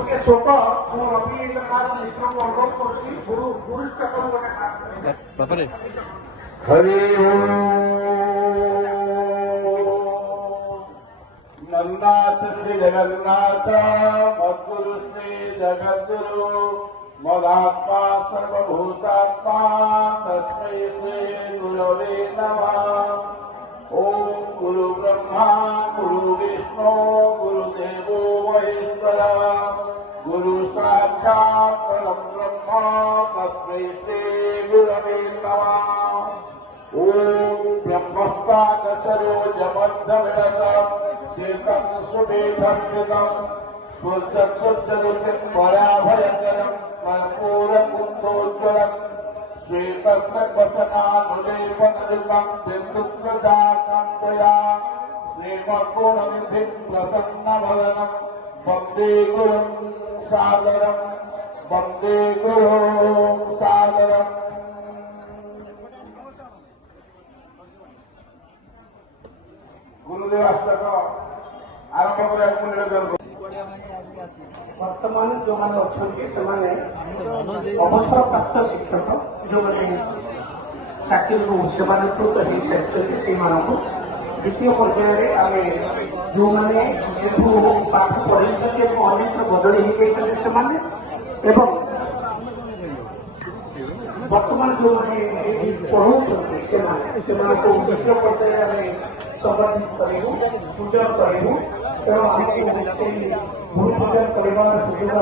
गोटे शोक मु रवि मिश्र को अनुरोध करुँगी गुरुष्ट गोटे हरि नन्नाथ श्री जगन्नाथ मद्गुरु श्री जगद्गुरु मदात्मा सर्वभूतात्मा तस्मै श्री गुरवे नमः। ओम गुरु ब्रह्मा गुरु विष्णु गुरुदेवो महेश्वरा गुरु साक्षात् परम ब्रह्म तस्मै श्री गुरवे नमः। ओम ब्रह्मस्तादशरोजमध्यमिदम् चेतन सुमेधर्मिदम् स्वचक्षुर्जगतिपराभयकरम् कर्पूरकुन्दोज्ज्वलम् श्वेतस्वसनानुलेपनलितम् बिन्दुप्रजाकान्तया श्रीमद्गुणनिधिम् प्रसन्नवदनम् वन्दे गुरुम् सादरम् वन्दे गुरुम् सादरम्। गुरुदेव अष्टक आरंभ कर वर्तमान जो मैंने अच्छा अवसर प्राप्त शिक्षक जो मैंने चाकरी को सेवानिवृत्त हो सारी से द्वितीय पर्यायर आम जो मैंने पाठ पढ़ी अनेक बदली हो गई वर्तमान जो मैंने पढ़ाऊँ द्वितीय पर्यायर संबंधित करूँ पूजन करूँ तेणु गुरु पूजन कर सुविधा